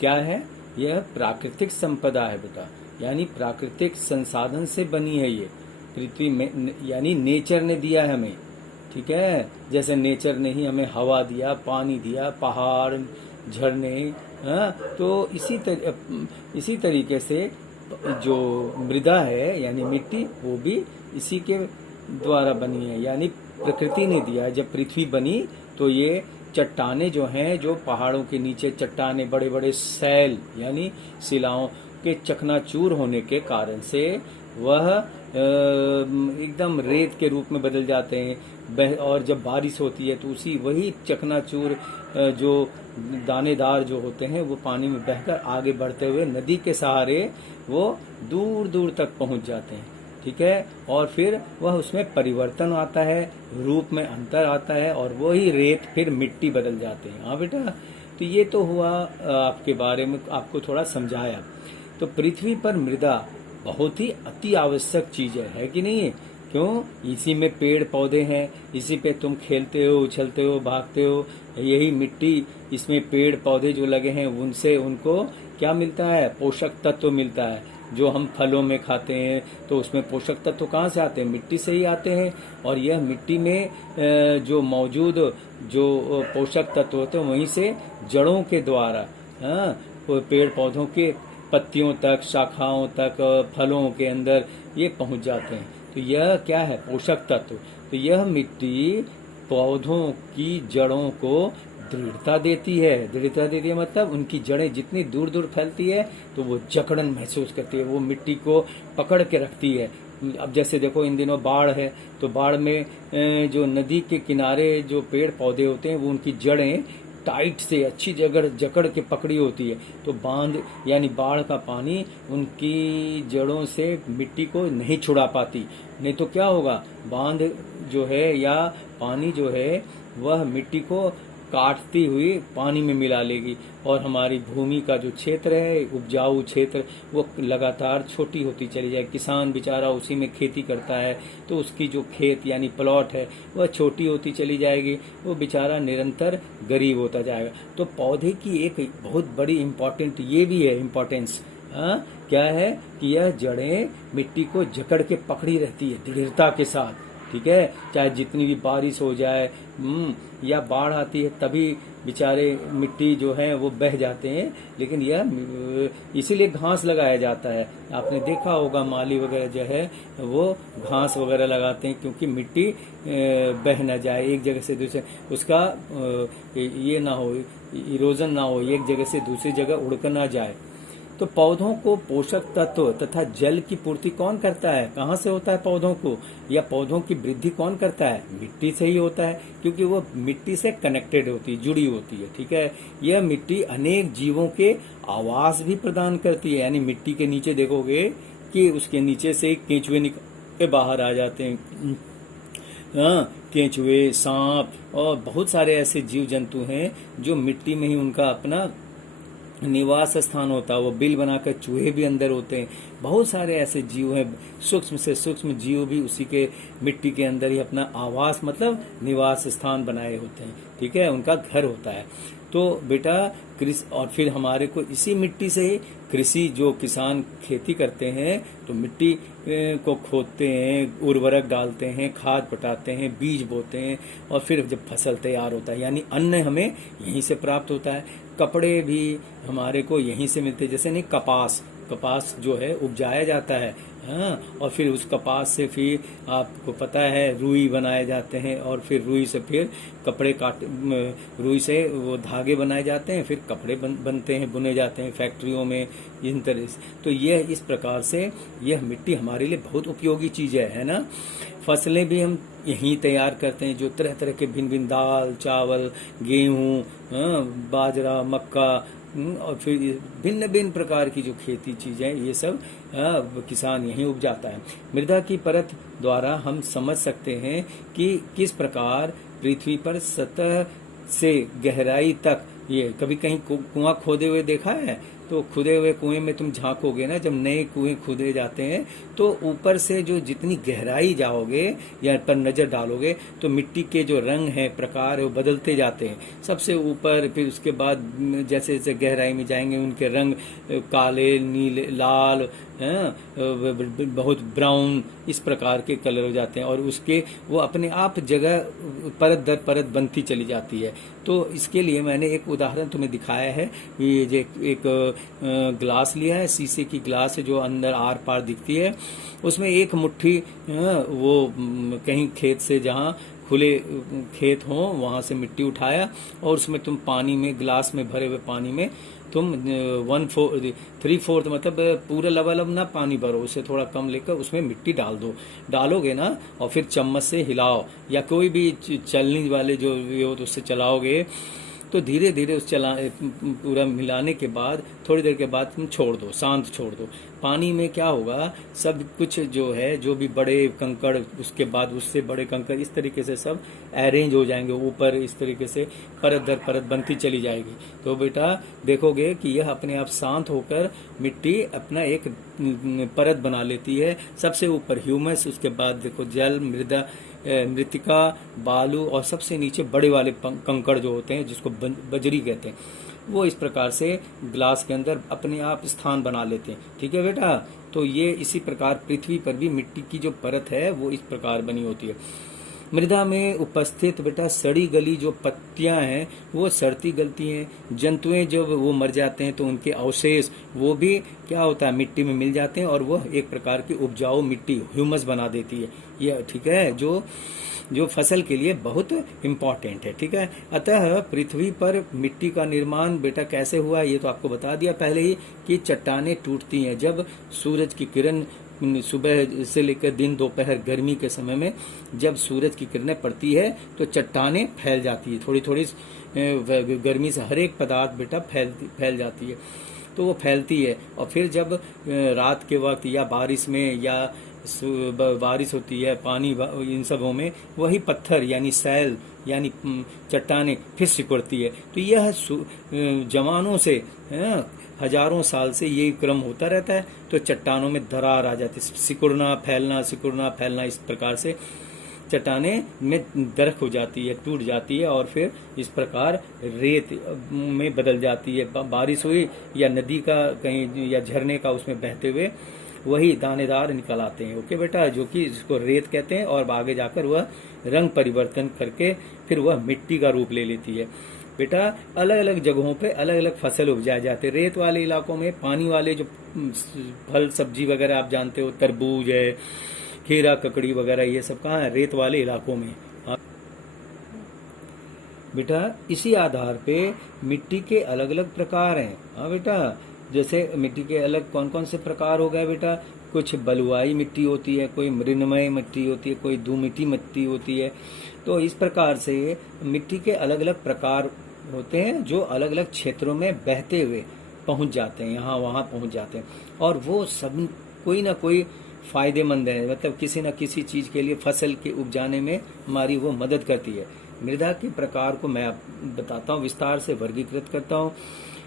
क्या है? यह प्राकृतिक संपदा है बेटा, यानी प्राकृतिक संसाधन से बनी है ये पृथ्वी में, यानी नेचर ने दिया है हमें। ठीक है, जैसे नेचर ने ही हमें हवा दिया, पानी दिया, पहाड़, झरने। हाँ, तो इसी तरीके से जो मृदा है यानी मिट्टी, वो भी इसी के द्वारा बनी है, यानी प्रकृति ने दिया है। जब पृथ्वी बनी तो ये चट्टाने जो हैं, जो पहाड़ों के नीचे चट्टाने, बड़े बड़े सैल यानी शिलाओं के चकनाचूर होने के कारण से वह एकदम रेत के रूप में बदल जाते हैं। और जब बारिश होती है तो वही चकनाचूर जो दानेदार जो होते हैं वो पानी में बहकर आगे बढ़ते हुए नदी के सहारे वो दूर दूर तक पहुंच जाते हैं। ठीक है, और फिर वह उसमें परिवर्तन आता है, रूप में अंतर आता है, और वही रेत फिर मिट्टी बदल जाते हैं। हाँ बेटा, तो ये तो हुआ आपके बारे में, आपको थोड़ा समझाया। तो पृथ्वी पर मृदा बहुत ही अति आवश्यक चीज है कि नहीं? क्यों? इसी में पेड़ पौधे हैं, इसी पे तुम खेलते हो, उछलते हो, भागते हो। यही मिट्टी, इसमें पेड़ पौधे जो लगे हैं उनसे उनको क्या मिलता है? पोषक तत्व मिलता है। जो हम फलों में खाते हैं तो उसमें पोषक तत्व कहाँ से आते हैं? मिट्टी से ही आते हैं। और यह मिट्टी में जो मौजूद जो पोषक तत्व होते हैं वहीं से जड़ों के द्वारा, हाँ, पेड़ पौधों के पत्तियों तक, शाखाओं तक, फलों के अंदर ये पहुंच जाते हैं। तो यह क्या है? पोषक तत्व। तो यह मिट्टी पौधों की जड़ों को दृढ़ता देती है। दृढ़ता देती है मतलब उनकी जड़ें जितनी दूर दूर फैलती है तो वो जकड़न महसूस करती है, वो मिट्टी को पकड़ के रखती है। अब जैसे देखो इन दिनों बाढ़ है, तो बाढ़ में जो नदी के किनारे जो पेड़ पौधे होते हैं वो उनकी जड़ें टाइट से अच्छी जकड़ के पकड़ी होती है। तो बांध यानी बाढ़ का पानी उनकी जड़ों से मिट्टी को नहीं छुड़ा पाती। नहीं तो क्या होगा? बांध जो है या पानी जो है वह मिट्टी को काटती हुई पानी में मिला लेगी, और हमारी भूमि का जो क्षेत्र है, उपजाऊ क्षेत्र, वो लगातार छोटी होती चली जाएगी। किसान बेचारा उसी में खेती करता है तो उसकी जो खेत यानी प्लॉट है वह छोटी होती चली जाएगी, वो बेचारा निरंतर गरीब होता जाएगा। तो पौधे की एक बहुत बड़ी इम्पोर्टेंट ये भी है इम्पोर्टेंस, क्या है कि यह जड़ें मिट्टी को जकड़ के पकड़ी रहती है दृढ़ता के साथ। ठीक है, चाहे जितनी भी बारिश हो जाए या बाढ़ आती है तभी बेचारे मिट्टी जो है वो बह जाते हैं, लेकिन यह इसीलिए घास लगाया जाता है। आपने देखा होगा माली वगैरह जो है वो घास वगैरह लगाते हैं, क्योंकि मिट्टी बह न जाए एक जगह से दूसरे, उसका ये ना हो, इरोजन ना हो, एक जगह से दूसरी जगह उड़कर ना जाए। तो पौधों को पोषक तत्व तथा जल की पूर्ति कौन करता है? कहाँ से होता है पौधों को, या पौधों की वृद्धि कौन करता है? मिट्टी से ही होता है, क्योंकि वो मिट्टी से कनेक्टेड होती है, जुड़ी होती है। ठीक है, यह मिट्टी अनेक जीवों के आवास भी प्रदान करती है। यानी मिट्टी के नीचे देखोगे कि उसके नीचे से केंचुए निकल के बाहर आ जाते हैं। केंचुए, सांप और बहुत सारे ऐसे जीव जंतु हैं जो मिट्टी में ही उनका अपना निवास स्थान होता है। वो बिल बनाकर चूहे भी अंदर होते हैं। बहुत सारे ऐसे जीव हैं, सूक्ष्म से सूक्ष्म जीव भी उसी के मिट्टी के अंदर ही अपना आवास मतलब निवास स्थान बनाए होते हैं। ठीक है, उनका घर होता है। तो बेटा कृषि, और फिर हमारे को इसी मिट्टी से ही कृषि, जो किसान खेती करते हैं तो मिट्टी को खोदते हैं, उर्वरक डालते हैं, खाद पटाते हैं, बीज बोते हैं, और फिर जब फसल तैयार होता है यानी अन्न हमें यहीं से प्राप्त होता है। कपड़े भी हमारे को यहीं से मिलते हैं। जैसे नहीं, कपास जो है उपजाया जाता है, और फिर उस कपास से फिर आपको पता है रुई बनाए जाते हैं, और फिर रुई से फिर कपड़े रुई से वो धागे बनाए जाते हैं, फिर कपड़े बनते हैं, बुने जाते हैं फैक्ट्रियों में, इन तरह से। तो यह इस प्रकार से यह मिट्टी हमारे लिए बहुत उपयोगी चीज है ना। फसलें भी हम यहीं तैयार करते हैं, जो तरह तरह के भिन्न भिन्न दाल, चावल, गेहूं, बाजरा, मक्का, और फिर भिन्न भिन्न प्रकार की जो खेती चीजें, ये सब किसान यहीं उपजाता है। मृदा की परत द्वारा हम समझ सकते हैं कि किस प्रकार पृथ्वी पर सतह से गहराई तक, ये कभी कहीं कुआं खोदे हुए देखा है? तो खुदे हुए कुएं में तुम झांकोगे ना, जब नए कुएं खुदे जाते हैं तो ऊपर से जो जितनी गहराई जाओगे या पर नजर डालोगे तो मिट्टी के जो रंग है, प्रकार है, वो बदलते जाते हैं। सबसे ऊपर, फिर उसके बाद जैसे जैसे गहराई में जाएंगे उनके रंग काले, नीले, लाल, बहुत ब्राउन, इस प्रकार के कलर हो जाते हैं और उसके वो अपने आप जगह परत दर परत बनती चली जाती है। तो इसके लिए मैंने एक उदाहरण तुम्हें दिखाया है। ये जो एक ग्लास लिया है, शीशे की ग्लास है जो अंदर आर पार दिखती है, उसमें एक मुट्ठी वो कहीं खेत से, जहाँ खुले खेत हो वहां से मिट्टी उठाया और उसमें तुम पानी में, ग्लास में भरे हुए पानी में तुम 3/4 मतलब पूरा लबालब ना पानी भरो, उससे थोड़ा कम लेकर उसमें मिट्टी डाल दो। डालोगे ना और फिर चम्मच से हिलाओ या कोई भी चलने वाले जो ये हो तो उससे चलाओगे, तो धीरे धीरे उस पूरा मिलाने के बाद थोड़ी देर के बाद तुम छोड़ दो, शांत छोड़ दो। पानी में क्या होगा, सब कुछ जो है, जो भी बड़े कंकड़, उसके बाद उससे बड़े कंकड़, इस तरीके से सब अरेंज हो जाएंगे ऊपर, इस तरीके से परत दर परत बनती चली जाएगी। तो बेटा देखोगे कि यह अपने आप शांत होकर मिट्टी अपना एक परत बना लेती है। सबसे ऊपर ह्यूमस, उसके बाद देखो जल, मृदा, मृतिका, बालू और सबसे नीचे बड़े वाले कंकड़ जो होते हैं जिसको बजरी कहते हैं, वो इस प्रकार से ग्लास के अंदर अपने आप स्थान बना लेते हैं। ठीक है बेटा, तो ये इसी प्रकार पृथ्वी पर भी मिट्टी की जो परत है वो इस प्रकार बनी होती है। मृदा में उपस्थित बेटा सड़ी गली जो पत्तियां हैं वो सड़ती गलती हैं। जंतुएं जब वो मर जाते हैं तो उनके अवशेष वो भी क्या होता है, मिट्टी में मिल जाते हैं और वह एक प्रकार की उपजाऊ मिट्टी, ह्यूमस बना देती है। यह ठीक है, जो फसल के लिए बहुत इम्पोर्टेंट है। ठीक है, अतः पृथ्वी पर मिट्टी का निर्माण बेटा कैसे हुआ, ये तो आपको बता दिया पहले ही कि चट्टानें टूटती हैं जब सूरज की किरण सुबह से लेकर दिन दोपहर गर्मी के समय में जब सूरज की किरणें पड़ती है तो चट्टानें फैल जाती है। थोड़ी थोड़ी गर्मी से हर एक पदार्थ बेटा फैल जाती है, तो वो फैलती है। और फिर जब रात के वक्त या बारिश में या बारिश होती है, पानी इन सबों में वही पत्थर यानी सैल यानी चट्टानें फिर सिकुड़ती है। तो यह जमानों से, हजारों साल से ये क्रम होता रहता है। तो चट्टानों में दरार आ जाती है, सिकुड़ना फैलना, इस प्रकार से चट्टानें में दरक हो जाती है, टूट जाती है और फिर इस प्रकार रेत में बदल जाती है। बारिश हुई या नदी का कहीं या झरने का उसमें बहते हुए वही दानेदार निकल आते हैं। ओके बेटा, जो कि इसको रेत कहते हैं और आगे जाकर वह रंग परिवर्तन करके फिर वह मिट्टी का रूप ले लेती है। बेटा अलग अलग जगहों पे अलग अलग फसल उपजाए जाते हैं। रेत वाले इलाकों में पानी वाले जो फल सब्जी वगैरह आप जानते हो, तरबूज है, खीरा, ककड़ी वगैरह, ये सब कहाँ है, रेत वाले इलाकों में। बेटा इसी आधार पे मिट्टी के अलग अलग प्रकार हैं। हाँ बेटा, जैसे मिट्टी के अलग कौन कौन से प्रकार हो गए बेटा, कुछ बलुआई मिट्टी होती है, कोई मृणमय मिट्टी होती है, कोई दुमिट्टी मिट्टी होती है। तो इस प्रकार से मिट्टी के अलग अलग प्रकार होते हैं जो अलग अलग क्षेत्रों में बहते हुए पहुंच जाते हैं, यहाँ वहाँ पहुंच जाते हैं और वो सब कोई ना कोई फायदेमंद है, मतलब किसी न किसी चीज के लिए फसल के उपजाने में हमारी वो मदद करती है। मृदा के प्रकार को मैं बताता हूँ, विस्तार से वर्गीकृत करता हूँ।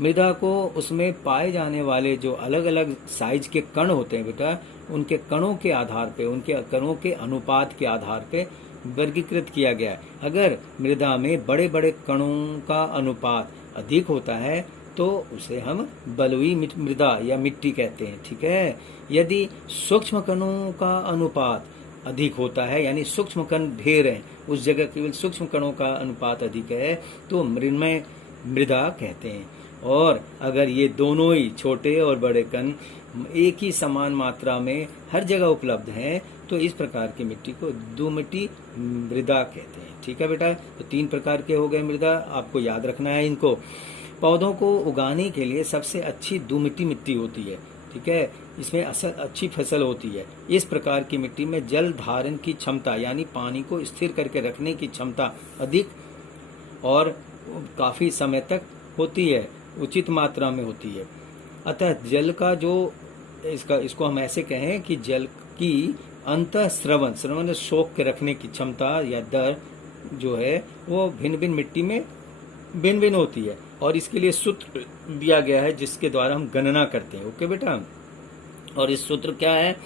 मृदा को उसमें पाए जाने वाले जो अलग अलग साइज के कण होते हैं बेटा, उनके कणों के आधार पे, उनके कणों के अनुपात के आधार पे वर्गीकृत किया गया है। अगर मृदा में बड़े बड़े कणों का अनुपात अधिक होता है तो उसे हम बलुई मृदा या मिट्टी कहते हैं। ठीक है, यदि सूक्ष्म कणों का अनुपात अधिक होता है यानी सूक्ष्म कण ढेर है, उस जगह केवल सूक्ष्म कणों का अनुपात अधिक है तो मृण्मय मृदा कहते हैं। और अगर ये दोनों ही छोटे और बड़े कण एक ही समान मात्रा में हर जगह उपलब्ध हैं तो इस प्रकार की मिट्टी को दुमिट्टी मृदा कहते हैं। ठीक है बेटा, तो 3 प्रकार के हो गए मृदा, आपको याद रखना है इनको। पौधों को उगाने के लिए सबसे अच्छी दुमिट्टी मिट्टी होती है। ठीक है, इसमें अच्छी फसल होती है। इस प्रकार की मिट्टी में जल धारण की क्षमता यानी पानी को स्थिर करके रखने की क्षमता अधिक और काफी समय तक होती है, उचित मात्रा में होती है। अतः जल का जो इसको हम ऐसे कहें कि जल की अंतःस्रवण सोख के रखने की क्षमता या दर जो है वो भिन्न भिन्न मिट्टी में भिन्न भिन्न होती है। और इसके लिए सूत्र दिया गया है जिसके द्वारा हम गणना करते हैं। ओके बेटा, और इस सूत्र क्या है,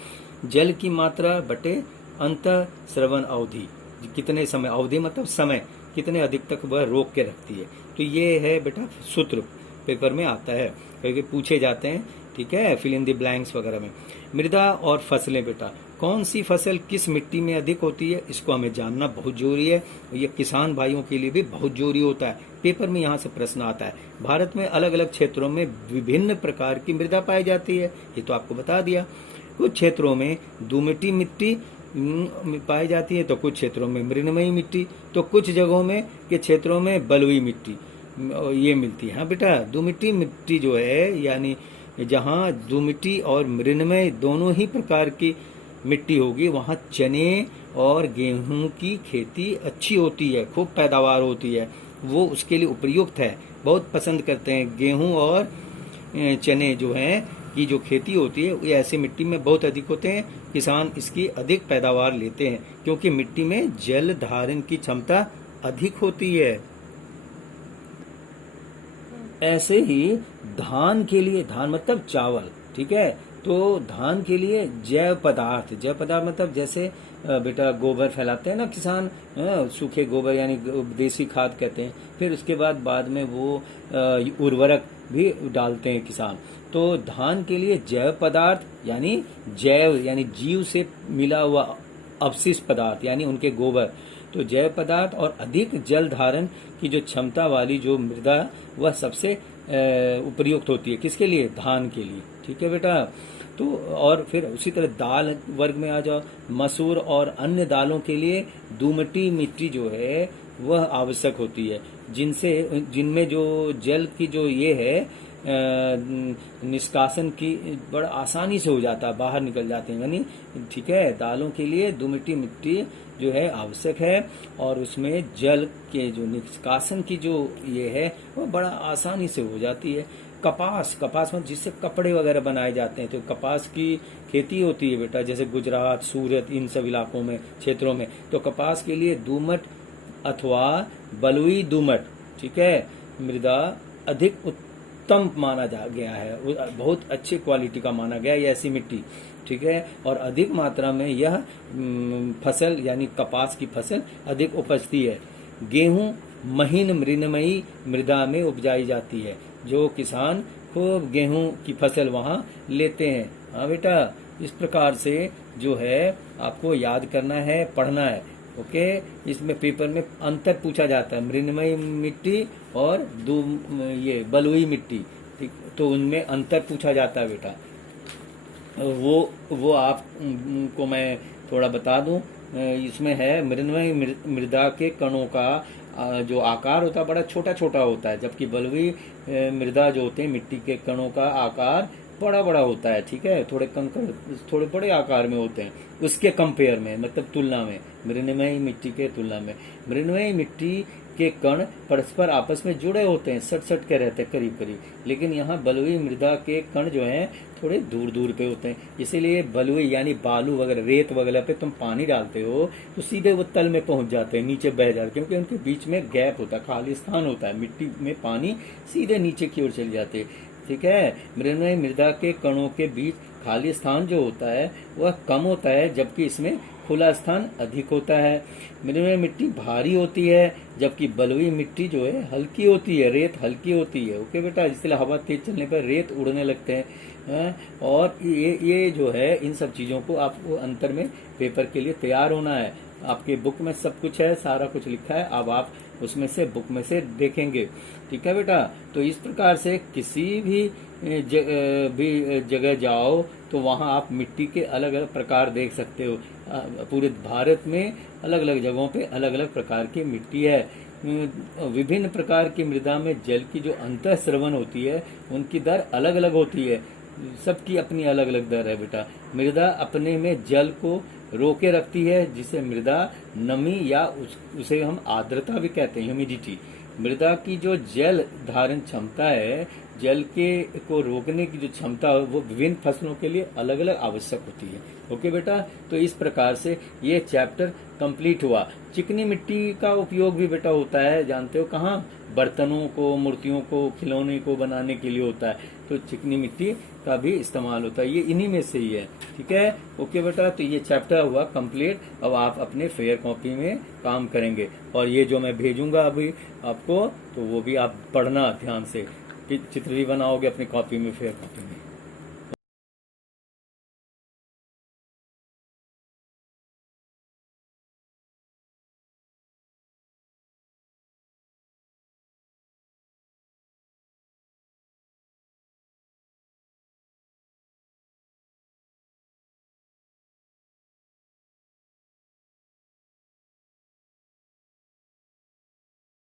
जल की मात्रा बटे अंत श्रवण अवधि, कितने समय, अवधि मतलब समय, कितने अधिक तक वह रोक के रखती है। तो ये है बेटा सूत्र, पेपर में आता है, क्योंकि पूछे जाते हैं, ठीक है, फिल इन द ब्लैंक्स वगैरह में। मृदा और फसलें बेटा, कौन सी फसल किस मिट्टी में अधिक होती है, इसको हमें जानना बहुत जरूरी है। ये किसान भाइयों के लिए भी बहुत जरूरी होता है, पेपर में यहाँ से प्रश्न आता है। भारत में अलग अलग क्षेत्रों में विभिन्न प्रकार की मृदा पाई जाती है, ये तो आपको बता दिया। कुछ क्षेत्रों में दोमटी मिट्टी पाई जाती है, तो कुछ क्षेत्रों में मृणमयी मिट्टी, तो कुछ जगहों में के क्षेत्रों में बलुई मिट्टी ये मिलती है। हाँ बेटा, दोमटी मिट्टी जो है, यानी जहाँ दोमटी और मृणमय दोनों ही प्रकार की मिट्टी होगी, वहाँ चने और गेहूं की खेती अच्छी होती है, खूब पैदावार होती है, वो उसके लिए उपयुक्त है। बहुत पसंद करते हैं गेहूं और चने जो हैं की जो खेती होती है, ये ऐसी मिट्टी में बहुत अधिक होते हैं। किसान इसकी अधिक पैदावार लेते हैं क्योंकि मिट्टी में जल धारण की क्षमता अधिक होती है। ऐसे ही धान के लिए, धान मतलब चावल, ठीक है, तो धान के लिए जैव पदार्थ, जैव पदार्थ मतलब जैसे बेटा गोबर फैलाते हैं ना किसान, सूखे गोबर यानी देसी खाद कहते हैं, फिर उसके बाद में वो उर्वरक भी डालते हैं किसान। तो धान के लिए जैव पदार्थ यानी जैव यानी जीव से मिला हुआ अवशिष्ट पदार्थ यानी उनके गोबर, तो जैव पदार्थ और अधिक जल धारण की जो क्षमता वाली जो मृदा, वह सबसे उपयुक्त होती है। किसके लिए? धान के लिए, ठीक है बेटा। तो और फिर उसी तरह दाल वर्ग में आ जाओ, मसूर और अन्य दालों के लिए दोमटी मिट्टी जो है वह आवश्यक होती है, जिनमें जो जल की जो ये है निष्कासन की बड़ा आसानी से हो जाता है, बाहर निकल जाते हैं, यानी ठीक है। दालों के लिए दोमटी मिट्टी जो है आवश्यक है और उसमें जल के जो निष्कासन की जो ये है वो बड़ा आसानी से हो जाती है। कपास में जिससे कपड़े वगैरह बनाए जाते हैं, तो कपास की खेती होती है बेटा, जैसे गुजरात, सूरत, इन सब इलाकों में, क्षेत्रों में, तो कपास के लिए दोमट अथवा बलुई दोमट, ठीक है, मृदा अधिक उत्तम माना गया है, बहुत अच्छी क्वालिटी का माना गया है ऐसी मिट्टी, ठीक है। और अधिक मात्रा में यह फसल यानी कपास की फसल अधिक उपजती है। गेहूं महीन मृणमयी मृदा में उपजाई जाती है, जो किसान खूब गेहूं की फसल वहां लेते हैं। हाँ बेटा, इस प्रकार से जो है आपको याद करना है, पढ़ना है। ओके, इसमें पेपर में अंतर पूछा जाता है, मृणमयी मिट्टी और ये बलुई मिट्टी, ठीक, तो उनमें अंतर पूछा जाता है बेटा। वो आपको मैं थोड़ा बता दूं, इसमें है मृणमयी मृदा के कणों का जो आकार होता है बड़ा छोटा छोटा होता है, जबकि बलुई मृदा जो होते हैं मिट्टी के कणों का आकार बड़ा बड़ा होता है, ठीक है, थोड़े कंकड़ थोड़े बड़े आकार में होते हैं उसके कंपेयर में, मतलब तुलना में, मृणमयी मिट्टी के तुलना में। मृणमयी मिट्टी के कण परस्पर आपस में जुड़े होते हैं, सट के रहते हैं करीब करीब, लेकिन यहाँ बलुई मृदा के कण जो हैं थोड़े दूर दूर पे होते हैं। इसीलिए बलुई यानी बालू वगैरह, रेत वगैरह पे तुम पानी डालते हो तो सीधे वो तल में पहुंच जाते हैं, नीचे बह जाते हैं, क्योंकि उनके बीच में गैप होता है, खाली स्थान होता है, मिट्टी में पानी सीधे नीचे की ओर चले जाते हैं, ठीक है। मृणमयी मृदा के कणों के बीच खाली स्थान जो होता है वह कम होता है, जबकि इसमें खुला स्थान अधिक होता है। मृणमयी मिट्टी भारी होती है, जबकि बलुई मिट्टी जो है हल्की होती है, रेत हल्की होती है। ओके बेटा, इसलिए हवा तेज चलने पर रेत उड़ने लगते हैं। और ये जो है इन सब चीजों को आपको अंतर में पेपर के लिए तैयार होना है। आपके बुक में सब कुछ है, सारा कुछ लिखा है, अब आप उसमें से बुक में से देखेंगे, ठीक है बेटा। तो इस प्रकार से किसी भी जगह जाओ तो वहाँ आप मिट्टी के अलग अलग प्रकार देख सकते हो। पूरे भारत में अलग अलग जगहों पे अलग अलग प्रकार की मिट्टी है। विभिन्न प्रकार की मृदा में जल की जो अंतः स्रवण होती है उनकी दर अलग अलग होती है, सबकी अपनी अलग अलग दर है बेटा। मृदा अपने में जल को रोके रखती है, जिसे मृदा नमी या उसे हम आर्द्रता भी कहते हैं, ह्यूमिडिटी। मृदा की जो जल धारण क्षमता है, जल के को रोकने की जो क्षमता है, वो विभिन्न फसलों के लिए अलग अलग आवश्यक होती है। ओके बेटा, तो इस प्रकार से ये चैप्टर कंप्लीट हुआ। चिकनी मिट्टी का उपयोग भी बेटा होता है, जानते हो कहाँ? बर्तनों को, मूर्तियों को, खिलौने को बनाने के लिए होता है, तो चिकनी मिट्टी का भी इस्तेमाल होता है। ये इन्हीं में से ही है। ठीक है, ओके बेटा, तो ये चैप्टर हुआ कंप्लीट। अब आप अपने फेयर कॉपी में काम करेंगे, और ये जो मैं भेजूंगा अभी आपको, तो वो भी आप पढ़ना ध्यान से, चित्र भी बनाओगे अपनी कॉपी में, फेयर कॉपी में।